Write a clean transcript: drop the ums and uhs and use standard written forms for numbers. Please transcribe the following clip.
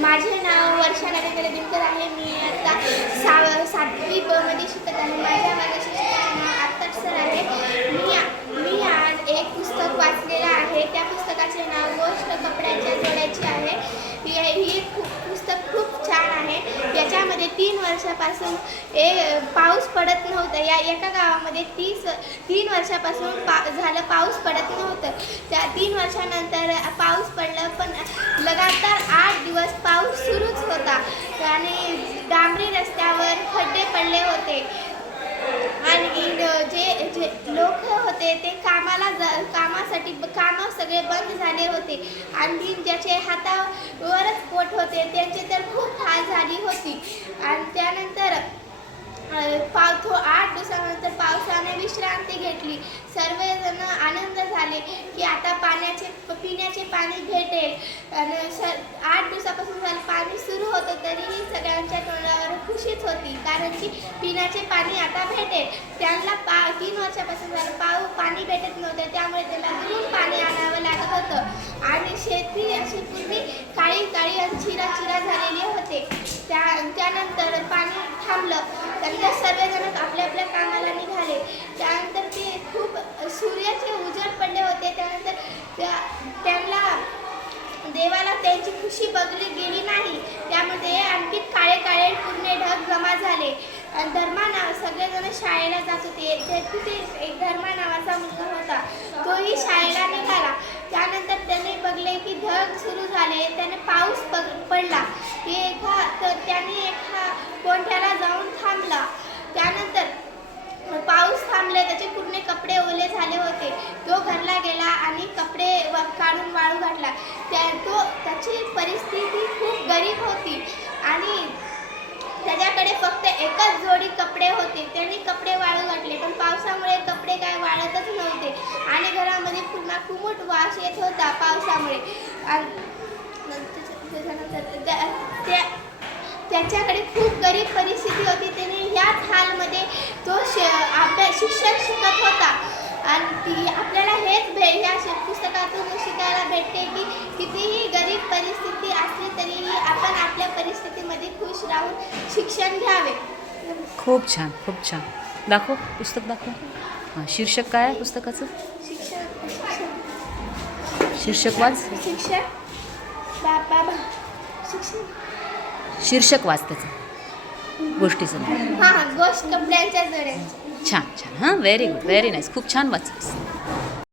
माझे नाव वर्षा नरेंद्र दिनकर आहे. मी आता 7वी ब मध्ये शिकत आहे. माझ्या शिक्षकाचे नाव आत्ताच सर आहे. मी आज एक पुस्तक वाचलेलं आहे. त्या पुस्तकाचे नाव गोष्ट कपड्याच्या जोड्याची आहे. ही पुस्तक खूप छान आहे. याच्यामध्ये 3 वर्षापासून पाऊस पडत नव्हतं. या एका गावामध्ये 3 वर्षापासून झालं पाऊस पडत नव्हतं. त्या 3 वर्षानंतर पाऊस पडलं, पण लगातार 8 दिवस पाऊस सुरूच होता आणि डांबरी रस्त्यावर खड्डे पडले होते आणि जे लोक होते ते कामासाठी कामं सगळे बंद झाले होते आणि ज्याचे हातावरच पोट होते त्यांचे तर खूप हाल झाली होती. आणि त्यानंतर 8 दिवसानंतर पावसाने विश्रांती घेतली. सर्वजण आनंद झाले की आता पिण्याचे पाणी भेटेल आणि 8 दिवसापासून झालं पाणी सुरू होतं, तरीही सगळ्यांच्या तोंडावर खुशीच होती, कारण की पिण्याचे पाणी आता भेटेल. त्यांना 3 वर्षापासून झालं पाणी भेटत नव्हतं, त्यामुळे त्यांना दुरून पाणी आणावं लागत होतं आणि शेती अशी पूर्वी काळी आणि चिरा झालेली होते. त्यानंतर पाणी थांबलं. त्यानंतर सर्वजण आपल्या आपल्या कामाला निघाले. त्यानंतर ते खूप सूर्याचे उजेड पडले होते. त्यानंतर त्यांना देवाला त्यांची खुशी बघली गेली नाही. त्यामध्ये आणखी काळे पूर्ण ढग जमा झाले. सगळेजण शाळेला जात होते. तिथे एक धर्मा नावाचा मुलगा होता, तोही शाळेला निघाला. त्यानंतर त्याने बघले की ढग सुरू झाले. त्याने पाऊस पडला. त्याने एका कोंढ्याला जाऊन थांबला. त्यानंतर पाऊस थांबले, त्याचे पूर्ण कपडे ओले झाले होते. तो घरला गेला आणि कपडे काढून वाळू घातला. त्याची परिस्थिती खूप गरीब होती आणि त्याच्याकडे फक्त एकच जोडी कपडे होते. त्यांनी कपडे वाळू घातले, पण पावसामुळे कपडे काय वाळतच नव्हते आणि घरामध्ये पुन्हा कुमट वास येत होता पावसामुळे. त्याच्याकडे खूप गरीब परिस्थिती होती. त्याने ह्याच हालमध्ये तो शिक्षण शिकत होता आणि आपल्याला ह्या पुस्तकातून शिकायला भेटते की कितीही गरीब परिस्थिती असली तरीही आपण आपल्या परिस्थितीमध्ये खुश राहून शिक्षण घ्यावे. खूप छान, खूप छान. दाखव, पुस्तक दाखव. हां, शीर्षक काय आहे पुस्तकाचं? शीर्षक वाच. शीर्षक वाच त्याचं, गोष्टीचं. गोष्ट कपड्यांच्या जोड्यांची. छान. हां, व्हेरी गुड, व्हेरी नाईस. खूप छान वाचलीस.